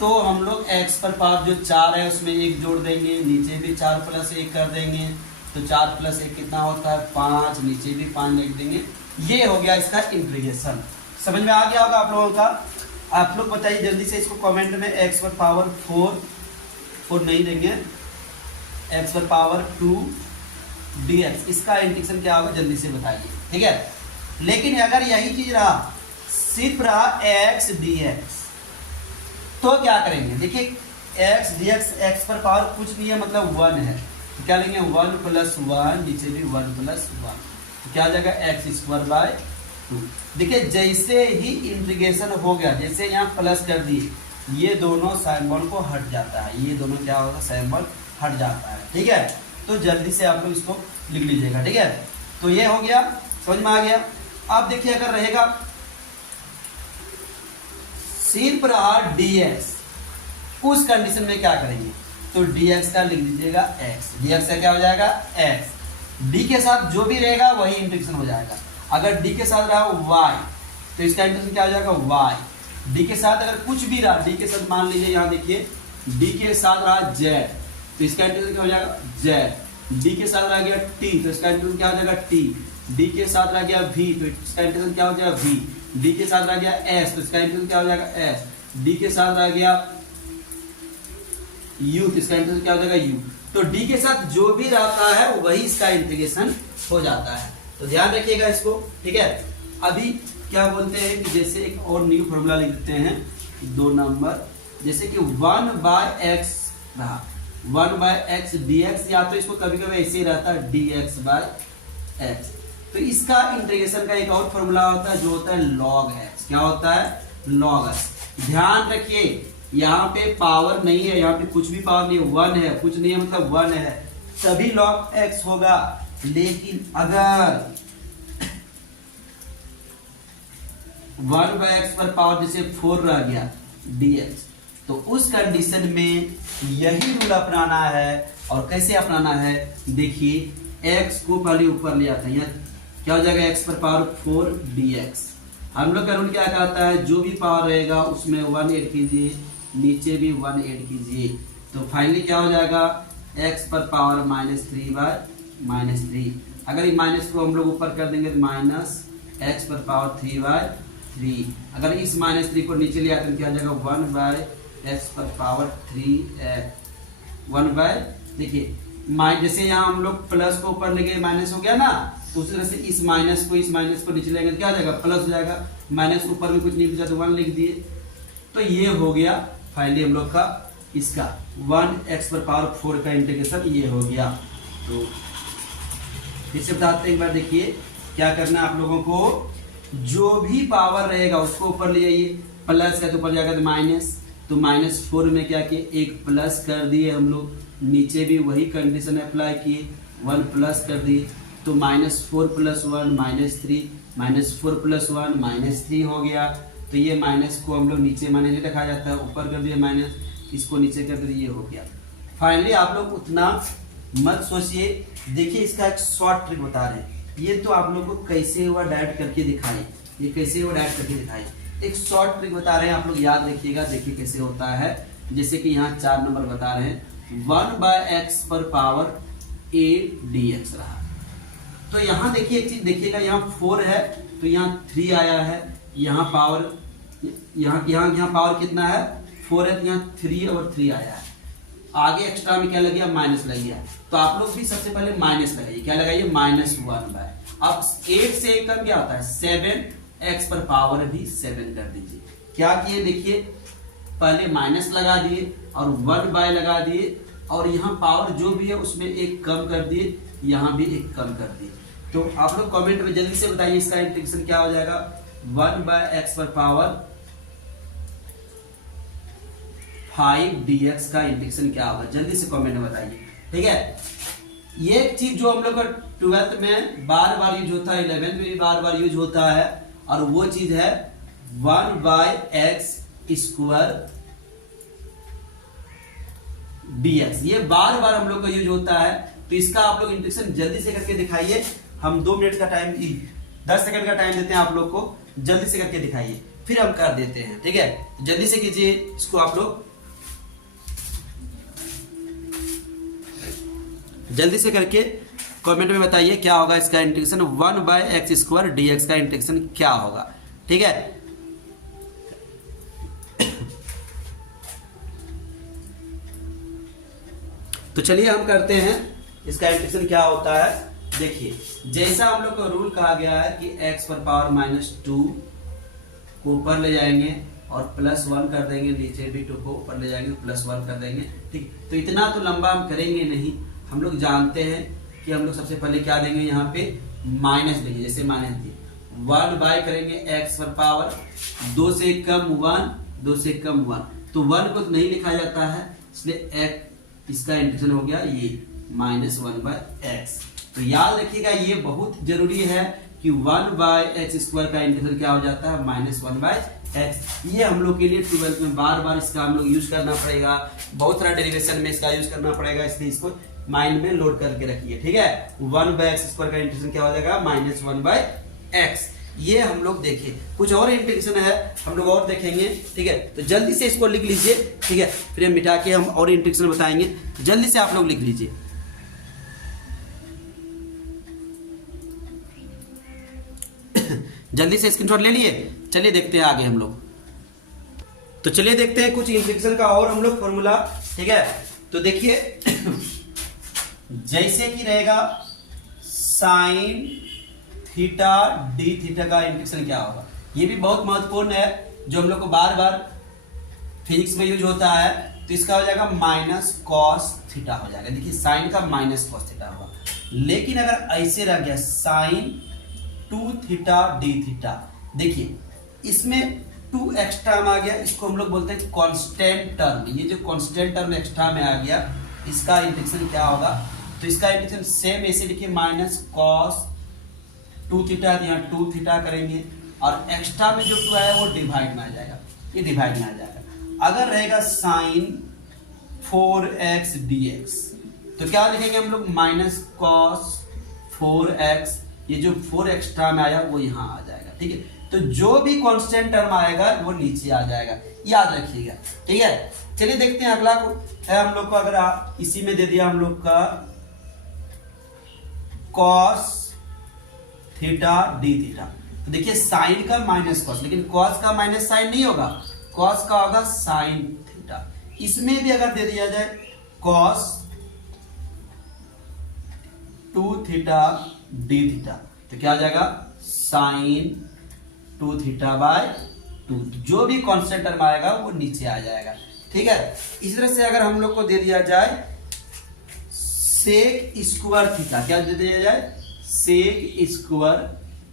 तो हम लोग x पर पावर जो 4 है उसमें 1 जोड़ देंगे, नीचे भी 4 + 1 कर देंगे, तो 4 + 1 कितना होता है 5, नीचे भी 5 लिख देंगे। ये हो गया इसका इंटीग्रेशन। समझ में आ गया होगा आप लोगों का। आप लोग बताइए जल्दी से इसको कमेंट में। x पर पावर 4 नहीं देंगे, x पर पावर 2 dx, इसका इंटीग्रेशन क्या होगा जल्दी से बताइए। ठीक है, लेकिन अगर यही चीज रहा, सिर्फ रहा x dx, तो क्या करेंगे। देखिए x dx, x पर पावर कुछ नहीं है मतलब 1 है, तो क्या लेंगे 1 + 1, नीचे भी 1 + 1, तो क्या आ जाएगा x²/2। देखिए जैसे ही इंटीग्रेशन हो गया, जैसे यहाँ प्लस कर दिए, ये दोनों सिंबल को हट जाता है, ये दोनों क्या होगा सिंबल हट जाता है। ठीक है, तो जल्दी से आप लोग इसको लिख लीजिएगा। ठीक है, तो ये हो गया, समझ में आ गया। अब देखिए अगर रहेगा सिर्फ रहा dx, उस कंडीशन में क्या करेंगे, तो dx का लिख दीजिएगा x, dx का क्या हो जाएगा x, d के साथ जो भी रहेगा वही इंटीग्रेशन हो जाएगा। अगर d के साथ रहा y तो इसका इंटीग्रेशन क्या हो जाएगा y, d के साथ अगर कुछ भी रहा, d के साथ मान लीजिए यहाँ देखिए d के साथ रहा z, तो इसका इंटीग्रेशन क्या हो जाएगा z, d के साथ रह गया t, तो इसका इंटीग्रेशन क्या हो जाएगा t, d के साथ रह गया v, तो इसका इंटीग्रेशन क्या हो जाएगा v, d के साथ रह गया s, तो इसका इंटीग्रेशन क्या हो जाएगा s, d के साथ रह गया u, तो इसका इंटीग्रेशन क्या हो जाएगा u। तो d के साथ जो भी रहता है वही इसका इंटीग्रेशन हो जाता है, तो ध्यान रखिएगा इसको। ठीक है, अभी क्या बोलते हैं कि जैसे एक और न्यू फॉर्मूला लिख देते हैं 2 नंबर, जैसे कि 1/x रहा, 1/x dx, या तो इसको कभी कभी ऐसे ही रहता है dx/x। तो इसका इंटीग्रेशन का एक और फॉर्मूला होता है जो होता है log x। क्या होता है log x। ध्यान रखिए यहाँ पे पावर नहीं है, यहाँ पे कुछ भी पावर नहीं है, 1 है, कुछ नहीं है मतलब 1 है, तभी log x होगा। लेकिन अगर 1/x पर पावर जैसे 4 रह गया dx, तो उस कंडीशन में यही रूल अपनाना है। और कैसे अपनाना है, देखिए x को पहले ऊपर ले आता है, यहाँ क्या हो जाएगा x पर पावर 4 dx। हम लोग का रूल क्या कहता है, जो भी पावर रहेगा उसमें 1 ऐड कीजिए, नीचे भी 1 ऐड कीजिए, तो फाइनली क्या हो जाएगा x पर पावर -3/-3। अगर ये माइनस को हम लोग ऊपर कर देंगे तो -x पर पावर 3/3। अगर इस -3 को नीचे ले आते हैं क्या हो जाएगा 1/x पर पावर 3, 1 देखिए जैसे यहाँ हम लोग प्लस को ऊपर लेके माइनस हो गया ना, तो उसी तरह से इस माइनस को नीचे लेंगे तो क्या हो जाएगा प्लस हो जाएगा, माइनस ऊपर में कुछ नहीं बचा तो 1 लिख दिए। तो ये हो गया फाइनली हम लोग का इसका 1x पर पावर 4 का इंटीग्रेशन ये हो गया। तो इसे बताते हैं एक बार, देखिए क्या करना है आप लोगों को, जो भी पावर रहेगा उसको ऊपर ले जाइए, प्लस है तो ऊपर जाएगा तो माइनस, तो -4 में क्या किए एक प्लस कर दिए हम लोग, नीचे भी वही कंडीशन अप्लाई किए 1 प्लस कर दिए, तो -4 + 1 -3, -4 + 1 -3 हो गया। तो ये माइनस को हम लोग नीचे माइनस नहीं रखा जाता है, ऊपर कर दिए माइनस, इसको नीचे कर दिए, ये हो गया। फाइनली आप लोग उतना मत सोचिए, देखिए इसका एक शॉर्ट ट्रिक बता रहे हैं, ये तो आप लोग को कैसे हुआ डायरेक्ट करके दिखाई, ये कैसे हुआ डायरेक्ट करके दिखाई, एक शॉर्ट ट्रिक बता रहे हैं, आप लोग याद रखिएगा। देखिए कैसे होता है, जैसे कि यहाँ 4 नंबर बता रहे हैं 1/x पर पावर 8 dx रहा, तो यहाँ देखिए एक चीज देखिएगा, यहाँ 4 है तो यहाँ 3 आया है, यहाँ पावर यहाँ पावर कितना है 4 है, तो यहाँ 3 और 3 आया है, आगे एक्स्ट्रा में क्या लग गया माइनस लग गया। तो आप लोग भी सबसे पहले माइनस लगाइए, क्या लगाइए -1/। अब 8 से 1 कम क्या होता है 7, x पर पावर भी 7 कर दीजिए। क्या किए देखिए, पहले माइनस लगा दिए और 1/, लगा दिए, और यहाँ पावर जो भी है उसमें 1 कम कर दिए, यहाँ भी 1 कम कर दिए। तो आप लोग कमेंट में जल्दी से बताइए इसका इंटीग्रेशन क्या हो जाएगा, 1/x पर पावर 5 dx का इंटीग्रेशन क्या होगा, जल्दी से कमेंट में बताइए। ठीक है, ये चीज जो हम लोग का 12th में बार बार यूज होता है, 11th में भी बार बार यूज होता है, और वो चीज है 1/x स्क्वायर dx। ये बार बार हम लोग का यूज होता है। तो इसका आप लोग इंटीग्रेशन जल्दी से करके दिखाइए। हम 2 मिनट का टाइम, 10 सेकंड का टाइम देते हैं आप लोग को, जल्दी से करके दिखाइए, फिर हम कर देते हैं। ठीक है, जल्दी से कीजिए इसको आप लोग, जल्दी से करके कमेंट में बताइए क्या होगा इसका इंटीग्रेशन। 1/x स्क्वायर dx का इंटीग्रेशन क्या होगा। ठीक है, तो चलिए हम करते हैं इसका इंटीग्रेशन क्या होता है। देखिए, जैसा हम लोग को रूल कहा गया है कि x पर पावर -2 को ऊपर ले जाएंगे और +1 कर देंगे, नीचे भी 2 को ऊपर ले जाएंगे +1 कर देंगे। ठीक, तो इतना तो लंबा हम करेंगे नहीं। हम लोग जानते हैं कि हम लोग सबसे पहले क्या देंगे, यहाँ पे माइनस देंगे। जैसे माइनस दिए 1 करेंगे x पर पावर 2 से कम 1, 2 से कम 1, तो 1 को तो नहीं लिखा जाता है, इसलिए x इसका इंटीग्रेशन हो गया ये -1/x। तो याद रखिएगा, ये बहुत जरूरी है कि 1/x स्क्वायर का इंटीग्रेशन क्या हो जाता है, -1/x। ये हम लोग के लिए 12th में बार बार इसका हम लोग यूज करना पड़ेगा, बहुत सारा डेरिवेशन में इसका यूज करना पड़ेगा, इसलिए इसको माइंड में लोड करके रखिए। ठीक है, 1/x स्क्वायर का इंटीग्रेशन क्या हो जाएगा, -1/x। ये हम लोग देखिए, कुछ और इंटीग्रेशन है हम लोग और देखेंगे। ठीक है, तो जल्दी से इसको लिख लीजिए। ठीक है, फिर हम मिटा के हम और इंटीग्रेशन बताएंगे। जल्दी से आप लोग लिख लीजिए। जल्दी से स्क्रीनशॉट ले लिए। चलिए देखते हैं आगे हम लोग। तो चलिए देखते हैं कुछ इंटीग्रेशन का और हम लोग फॉर्मूला। ठीक है, तो देखिए जैसे कि रहेगा साइन थीटा डी थीटा का इंटीग्रेशन क्या होगा। ये भी बहुत महत्वपूर्ण है, जो हम लोग को बार बार फिजिक्स में यूज होता है। तो इसका हो जाएगा -cos थीटा हो जाएगा। देखिए, साइन का -cos थीटा होगा। लेकिन अगर ऐसे रह गया साइन 2 थीटा डी थीटा, देखिए इसमें 2 एक्स्ट्रा में आ गया, इसको हम लोग बोलते हैं कांस्टेंट टर्म। ये जो कांस्टेंट टर्म एक्स्ट्रा में आ गया, इसका इंटीग्रेशन क्या होगा। तो इसका इंटीग्रेशन सेम ऐसे लिखिए, -cos 2 थीटा, यहाँ 2 थीटा करेंगे, और एक्स्ट्रा में जो 2 आया वो डिवाइड में आ जाएगा, ये डिवाइड में आ जाएगा। अगर रहेगा साइन 4x dx, तो क्या लिखेंगे हम लोग, -cos 4x। ये जो 4 एक्स्ट्रा में आया वो यहाँ आ जाएगा। ठीक है, तो जो भी कांस्टेंट टर्म आएगा वो नीचे आ जाएगा, याद रखिएगा। ठीक है, चलिए देखते हैं अगला को है हम लोग को। अगर इसी में दे दिया हम लोग का cos थीटा डी थीटा, तो देखिए साइन का -cos, लेकिन cos का माइनस साइन नहीं होगा, cos का होगा साइन थीटा। इसमें भी अगर दे दिया जाए cos 2 थीटा डी थीटा, तो क्या आ जाएगा, साइन 2 थीटा बाय 2। जो भी कांस्टेंट टर्म आएगा वो नीचे आ जाएगा। ठीक है, इस तरह से अगर हम लोग को दे दिया जाए सेक स्क्वायर थीटा, क्या दे दिया जाए, सेक स्क्वायर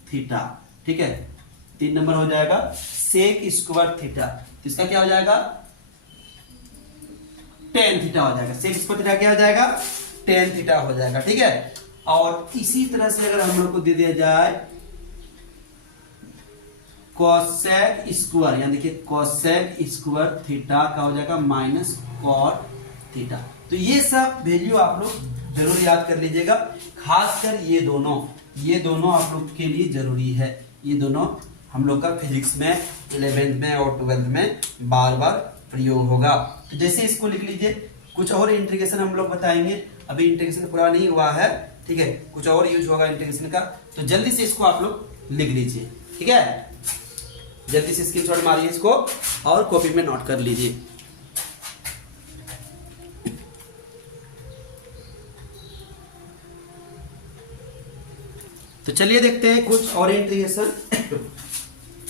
थीटा। ठीक है, 3 नंबर हो जाएगा सेक स्क्वायर थीटा, तो इसका क्या हो जाएगा, tan थीटा हो जाएगा। सेक स्क्वायर थीटा क्या हो जाएगा, tan थीटा हो जाएगा। ठीक है, और इसी तरह से अगर हम लोग को दे दिया जाए कोसेक स्क्वायर, यानी देखिए कोसेक स्क्वायर थीटा का हो जाएगा -cot थीटा। तो ये सब वैल्यू आप लोग जरूर याद कर लीजिएगा, खासकर ये दोनों आप लोग के लिए जरूरी है। ये दोनों हम लोग का फिजिक्स में 11th में और 12th में बार बार प्रयोग होगा। तो जैसे इसको लिख लीजिए। कुछ और इंटीग्रेशन हम लोग बताएंगे, अभी इंटीग्रेशन पूरा नहीं हुआ है। ठीक है, कुछ और यूज होगा इंटीग्रेशन का, तो जल्दी से इसको आप लोग लिख लीजिए। ठीक है, जल्दी से स्क्रीनशॉट मारिए इसको और कॉपी में नोट कर लीजिए। तो चलिए देखते हैं कुछ और इंटीग्रेशन।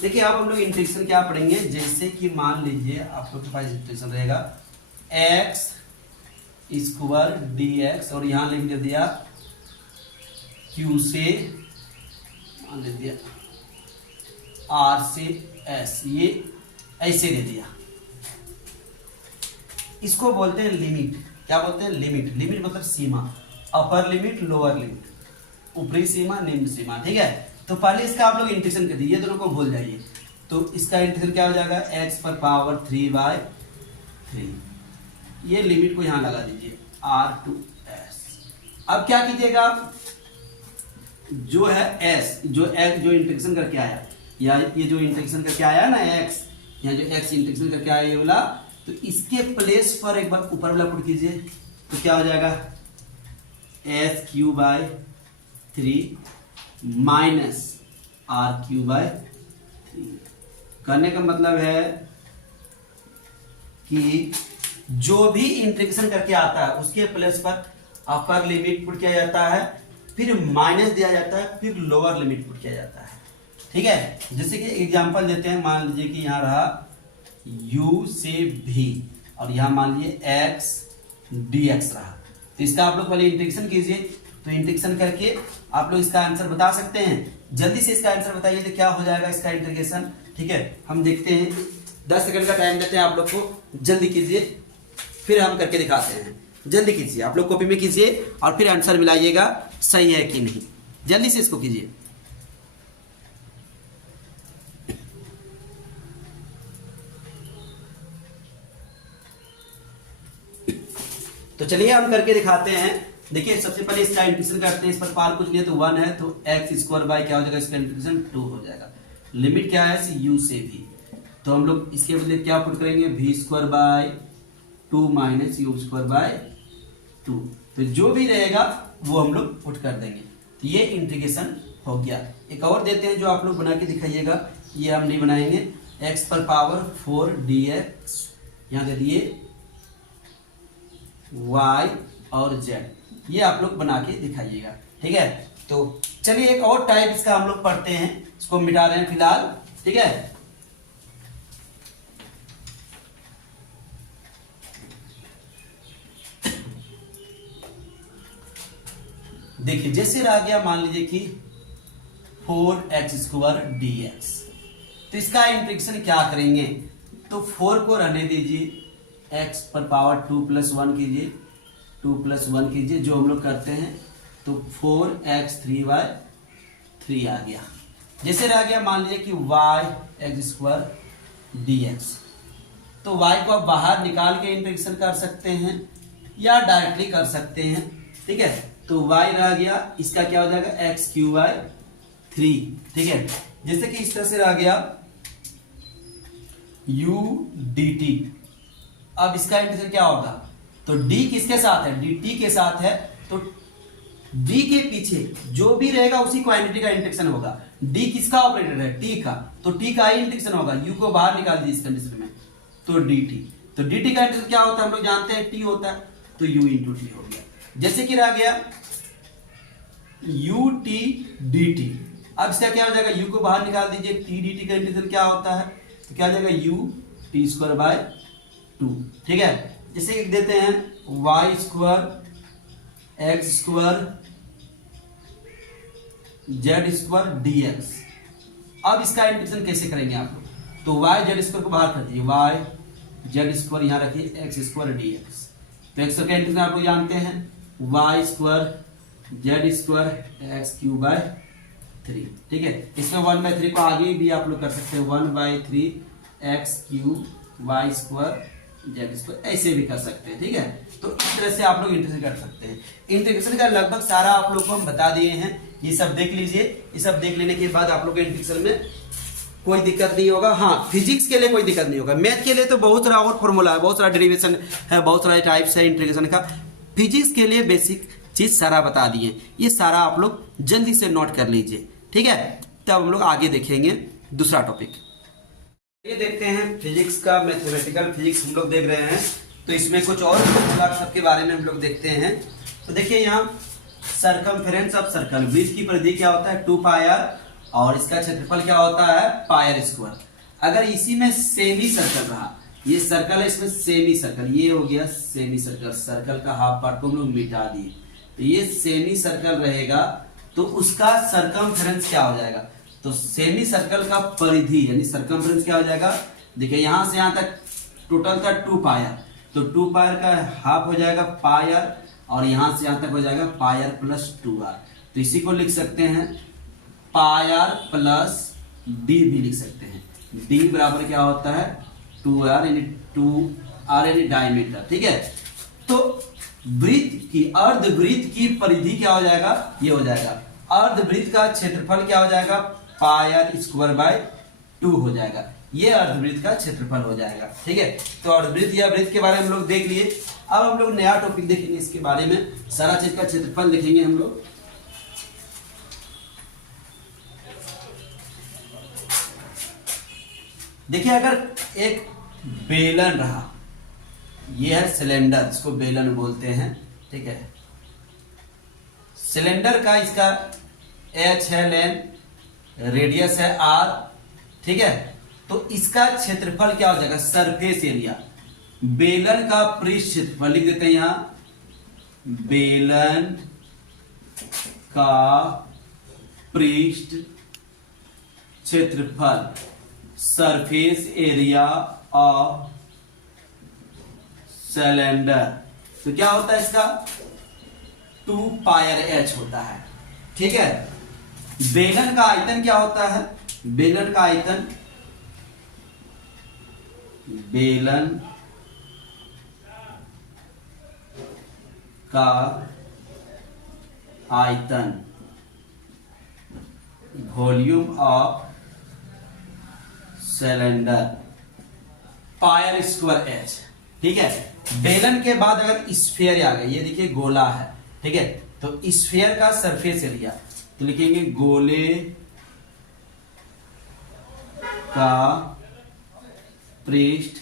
देखिए, अब हम लोग इंटीग्रेशन क्या पढ़ेंगे, जैसे कि मान लीजिए आप लोग के पास इंटीग्रेशन रहेगा x स्क्वायर dx, और यहां लिख दे दिया q से मान ले दिया r से s, ये ऐसे दे दिया। इसको बोलते हैं लिमिट। क्या बोलते हैं, लिमिट। लिमिट मतलब सीमा। अपर लिमिट लोअर लिमिट, ऊपरी सीमा निम्न सीमा, ठीक है। तो पहले इसका आप लोग इंटीग्रेशन कर दीजिए, ये दोनों को भूल जाइए। तो इसका इंटीग्रेशन क्या हो जाएगा, x पर पावर 3/3, ये लिमिट को यहां लगा दीजिए r to s। अब क्या कीजिएगा, जो है s, जो इंटीग्रेशन करके आया, या ये जो इंटीग्रेशन करके आया ना x, यहाँ जो x इंटीग्रेशन करके आया ये वाला, तो इसके प्लेस पर एक बार ऊपर वाला पुट कीजिए, तो क्या हो जाएगा s³/3 माइनस r³/3। करने का मतलब है कि जो भी इंटीग्रेशन करके आता है उसके प्लेस पर अपर लिमिट पुट किया जाता है, फिर माइनस दिया जाता है, फिर लोअर लिमिट पुट किया जाता है, ठीक है। जैसे कि एग्जांपल देते हैं, मान लीजिए कि यहाँ रहा u से v और यहाँ मान लीजिए x dx रहा, तो इसका आप लोग पहले इंटीग्रेशन कीजिए। तो इंटीग्रेशन करके आप लोग इसका आंसर बता सकते हैं। जल्दी से इसका आंसर बताइए तो क्या हो जाएगा इसका इंटीग्रेशन, ठीक है। हम देखते हैं, 10 सेकंड का टाइम देते हैं आप लोग को, जल्दी कीजिए, फिर हम करके दिखाते हैं। जल्दी कीजिए, आप लोग कॉपी में कीजिए और फिर आंसर मिलाइएगा सही है कि नहीं। जल्दी से इसको कीजिए। तो चलिए हम करके दिखाते हैं। देखिए सबसे पहले इसका इंटीग्रेशन करते हैं, इस पर पार कुछ नहीं है तो 1 है, तो x² क्या हो जाएगा, इसका इंटीग्रेशन 2 हो जाएगा। लिमिट क्या है, u से v, तो हम लोग इसके बदले क्या पुट करेंगे, v² माइनस u²/2, तो जो भी रहेगा वो हम लोग पुट कर देंगे। तो ये इंटीग्रेशन हो गया। एक और देते हैं जो आप लोग बना के दिखाइएगा, ये हम नहीं बनाएंगे। x पर पावर 4 dx, यहाँ दे दिए y और z, ये आप लोग बना के दिखाइएगा, ठीक है। तो चलिए एक और टाइप इसका हम लोग पढ़ते हैं, इसको मिटा रहे हैं फिलहाल, ठीक है। देखिए जैसे रह गया, मान लीजिए कि 4x² dx, तो इसका इंटीग्रेशन क्या करेंगे, तो 4 को रहने दीजिए, x पर पावर 2+1 कीजिए, 2+1 कीजिए, जो हम लोग करते हैं, तो 4x3/3 आ गया। जैसे रह गया मान लीजिए कि y(x²) dx, तो y को आप बाहर निकाल के इंटीग्रेशन कर सकते हैं या डायरेक्टली कर सकते हैं, ठीक है। तो y रह गया, इसका क्या हो जाएगा, x³/3, ठीक है। जैसे कि इस तरह से रह गया u dt, अब इसका इंटीग्रेशन क्या होगा, तो d किसके साथ है, dt के साथ है, तो d के पीछे जो भी रहेगा उसी क्वांटिटी का इंटीग्रेशन होगा। d किसका ऑपरेटर है, t का, तो t का ही इंटीग्रेशन होगा। u को बाहर निकाल दीजिए इस कंडीशन में, तो dt, तो dt का इंटीग्रेशन क्या होता है हम लोग जानते हैं, t होता है, तो u इंटू टी हो गया। जैसे कि रह गया ut dt, अब इसका क्या हो जाएगा, u को बाहर निकाल दीजिए, t dt का इंटीग्रेशन क्या होता है, तो क्या हो जाएगा u(t²/2), ठीक है। जैसे कि देते हैं y² x² z² dx, अब इसका इंटीग्रेशन कैसे करेंगे आप लोग, तो y z² को बाहर कर दीजिए, y z² यहां रखिए, x² dx, तो x का इंटीग्रेशन आप लोग जानते हैं, y² z² x³/3, ठीक है। इसमें 1/3 को आगे भी आप लोग कर सकते हैं, 1/3 x³ y² z², ऐसे भी कर सकते हैं, ठीक है। तो इस तरह से आप लोग इंटीग्रेशन कर सकते हैं। इंटीग्रेशन का लगभग सारा आप लोग को हम बता दिए हैं, ये सब देख लीजिए। ये सब देख लेने के बाद आप लोग के इंटीग्रेशन में कोई दिक्कत नहीं होगा। हाँ, फिजिक्स के लिए कोई दिक्कत नहीं होगा, मैथ के लिए तो बहुत सारा और फॉर्मूला है, बहुत सारा डेरिवेशन है, बहुत सारे टाइप्स है इंटीग्रेशन का। फिजिक्स के लिए बेसिक चीज सारा बता दिए, ये सारा आप लोग जल्दी से नोट कर लीजिए, ठीक है। तब हम लोग आगे देखेंगे दूसरा टॉपिक। ये देखते हैं फिजिक्स का, मैथमेटिकल फिजिक्स हम लोग देख रहे हैं, तो इसमें कुछ और सबके बारे में हम लोग देखते हैं। तो देखिए यहाँ सरकमफेरेंस ऑफ सर्कल, वृत्त की परिधि क्या होता है, 2πr, और इसका क्षेत्रफल क्या होता है, πr²। अगर इसी में सेमी सर्कल रहा, ये सर्कल है, इसमें सेमी सर्कल, ये हो गया सेमी सर्कल, सर्कल का हाफ पार्ट को हम लोग मिटा दिए, तो ये सेमी सर्कल रहेगा, तो उसका सरकमफेरेंस क्या हो जाएगा, तो सेमी सर्कल का परिधि यानी सरकमफेरेंस क्या हो जाएगा, देखिए यहां से यहां तक टोटल था 2πr, तो 2πr का हाफ हो जाएगा πr, और यहां से यहां तक हो जाएगा पाई आर प्लस 2r। तो इसी को लिख सकते हैं पाई आर प्लस डी भी लिख सकते हैं। डी बराबर क्या होता है 2r यानी 2r यानी डायमीटर। ठीक है, तो वृत्त की अर्धवृत्त की परिधि क्या हो जाएगा, ये हो जाएगा अर्धवृत्त का क्षेत्रफल क्या हो जाएगा पाई आर स्क्वायर बाय 2 हो जाएगा। ये अर्धवृत्त का क्षेत्रफल हो जाएगा। ठीक है, तो अर्धवृत्त या वृत्त के बारे में हम लोग देख लिए। अब हम लोग नया टॉपिक देखेंगे, इसके बारे में सारा चीज का क्षेत्रफल देखेंगे हम लोग। देखिए, अगर एक बेलन रहा, ये है सिलेंडर, इसको बेलन बोलते हैं। ठीक है, सिलेंडर का इसका h है लेंथ, रेडियस है r। ठीक है, तो इसका क्षेत्रफल क्या हो जाएगा सरफेस एरिया। बेलन का पृष्ठ क्षेत्रफल लिख देते हैं यहां, बेलन का पृष्ठ क्षेत्रफल सरफेस एरिया ऑफ सिलेंडर। तो क्या होता है इसका 2 पाई आर h होता है। ठीक है, बेलन का आयतन क्या होता है, बेलन का आयतन, बेलन का आयतन volume of cylinder pi R square h। ठीक है, बेलन के बाद अगर स्फीयर आ गया, ये देखिए गोला है। ठीक है, तो स्फीयर का सरफेस एरिया तो लिखेंगे गोले का पृष्ठ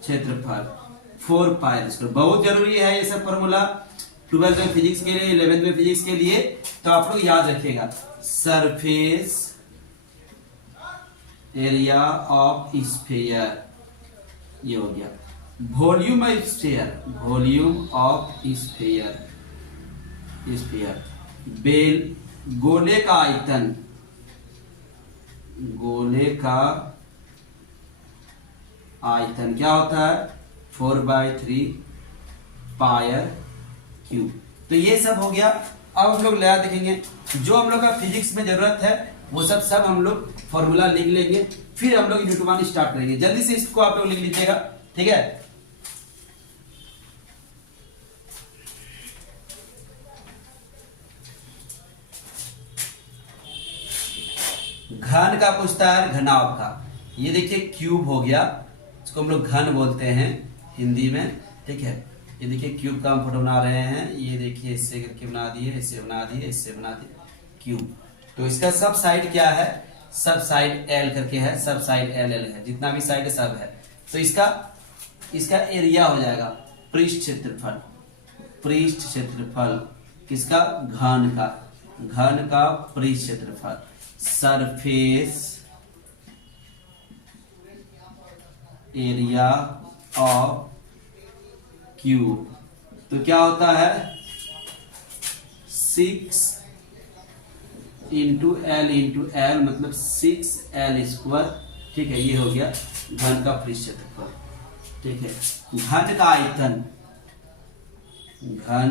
क्षेत्रफल 4 पाई आर स्क्वायर। बहुत जरूरी है ये सब फॉर्मूला 12th में फिजिक्स के लिए, 11th में फिजिक्स के लिए, तो आप लोग याद रखिएगा। सरफेस एरिया ऑफ स्फीयर, ये हो गया volume of sphere, volume of sphere, sphere बेल गोले का आयतन, गोले का आयतन क्या होता है 4/3 पाई आर क्यूब। तो ये सब हो गया। अब हम लोग नया देखेंगे, जो हम लोग का फिजिक्स में जरूरत है वो सब हम लोग फॉर्मूला लिख लेंगे, फिर हम लोग यूनिट 1 स्टार्ट करेंगे। जल्दी से इसको आप लोग लिख लीजिएगा। ठीक है, घन का पूछता है, घनाभ का। ये देखिए क्यूब हो गया, इसको हम लोग घन बोलते हैं हिंदी में। ठीक है, ये देखिए क्यूब का हम फोटो बना रहे हैं। ये देखिए इससे करके बना दिए, इससे बना दिए, इससे बना दिए क्यूब। तो इसका सब साइड क्या है, सब साइड एल करके है, सब साइड एल एल है, जितना भी साइड है सब है। तो इसका एरिया हो जाएगा पृष्ठ क्षेत्रफल, पृष्ठ क्षेत्रफल किसका घन का, घन का पृष्ठ क्षेत्रफल सरफेस एरिया ऑफ क्यूब। तो क्या होता है 6 इंटू एल मतलब 6l स्क्वायर। ठीक है, ये हो गया घन का पृष्ठ क्षेत्रफल। ठीक है, घन का आयतन, घन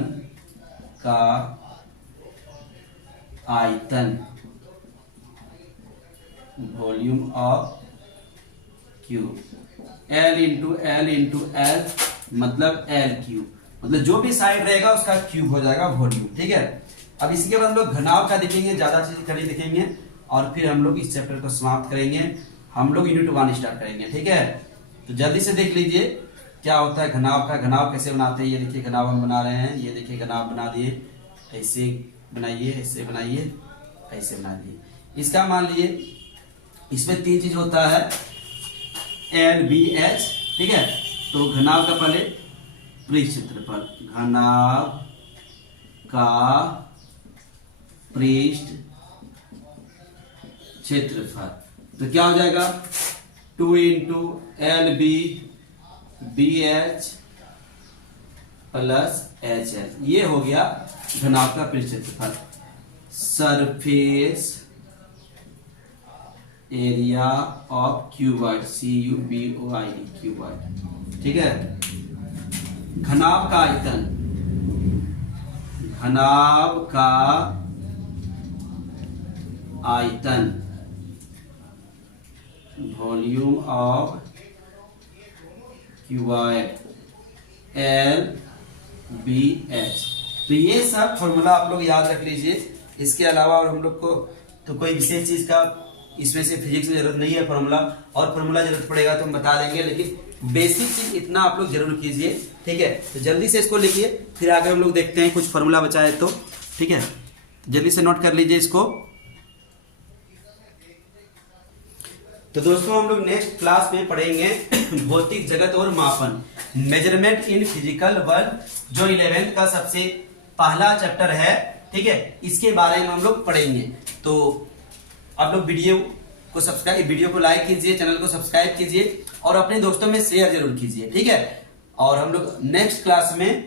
का आयतन volume of cube, L into L मतलब L क्यूब, मतलब जो भी साइड रहेगा उसका क्यूब हो जाएगा वॉल्यूम। ठीक है, अब इसके बाद हम लोग घनाभ का देखेंगे, ज्यादा चीज कड़ी देखेंगे, और फिर हम लोग इस चैप्टर को समाप्त करेंगे। हम लोग यूनिट 1 स्टार्ट करेंगे। ठीक है, तो जल्दी से देख लीजिए क्या होता है घनाभ का। घनाभ कैसे बनाते हैं, ये देखिए घनाभ हम बना रहे हैं। ये देखिए घनाभ बना दिए, ऐसे बनाइए, ऐसे बनाइए, ऐसे बना दिए। इसका मान लीजिए इसमें 3 चीज होता है LBH। ठीक है, तो घनाभ का पहले पृष्ठ क्षेत्रफल, घनाभ का पृष्ठ क्षेत्रफल, तो क्या हो जाएगा 2 इंटू LBH प्लस HL। ये हो गया घनाभ का पृष्ठ क्षेत्रफल, surface area of cuboid, CUBOID cuboid. ठीक है, घनाभ का आयतन, घनाभ का आयतन, वॉल्यूम ऑफ क्यूबॉइड, LBH। तो ये सब फॉर्मूला आप लोग याद रख लीजिए। इसके अलावा और हम लोग को तो कोई विशेष चीज का इसमें से फिजिक्स में जरूरत नहीं है फॉर्मूला, और फॉर्मूला जरूरत पड़ेगा तो हम बता देंगे, लेकिन बेसिक चीज इतना आप लोग जरूर कीजिए, ठीक है। तो जल्दी से इसको लिखिए, फिर आगे हम लोग देखते हैं कुछ फॉर्मूला बचा है तो, ठीक है। जल्दी से नोट कर लीजिए इसको। तो दोस्तों हम लोग नेक्स्ट क्लास में पढ़ेंगे भौतिक जगत और मापन, मेजरमेंट इन फिजिकल वर्ल्ड, जो 11th का सबसे पहला चैप्टर है, ठीक है। इसके बारे में हम लोग पढ़ेंगे। तो आप लोग वीडियो को लाइक कीजिए, चैनल को सब्सक्राइब कीजिए और अपने दोस्तों में शेयर जरूर कीजिए, ठीक है। और हम लोग नेक्स्ट क्लास में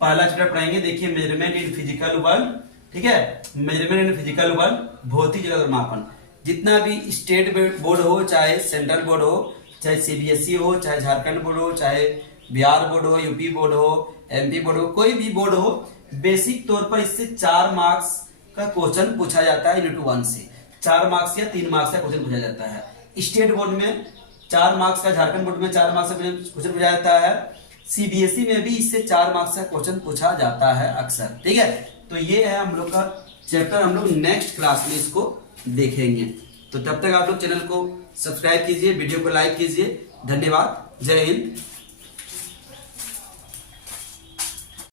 पहला चैप्टर पढ़ेंगे, देखिए मेजरमेंट इन फिजिकल वर्ल्ड, ठीक है। मेजरमेंट इन फिजिकल वर्ल्ड, भौतिक जगत और मापन। जितना भी स्टेट बोर्ड हो, चाहे सेंट्रल बोर्ड हो, चाहे CBSE हो, चाहे झारखंड बोर्ड हो, चाहे बिहार बोर्ड हो, यूपी बोर्ड हो, MP बोर्ड हो, कोई भी बोर्ड हो, बेसिक तौर पर इससे 4 मार्क्स का क्वेश्चन पूछा जाता है। यूनिट 1 से 4 मार्क्स या 3 मार्क्स का क्वेश्चन पूछा जाता है। स्टेट बोर्ड में 4 मार्क्स का, झारखंड बोर्ड में 4 मार्क्स का क्वेश्चन पूछा जाता है। CBSE में भी इससे 4 मार्क्स का क्वेश्चन पूछा जाता है अक्सर, ठीक है। तो ये है हम लोग का चैप्टर, हम लोग नेक्स्ट क्लास में इसको देखेंगे। तो तब तक आप लोग चैनल को सब्सक्राइब कीजिए, वीडियो को लाइक कीजिए। धन्यवाद, जय हिंद।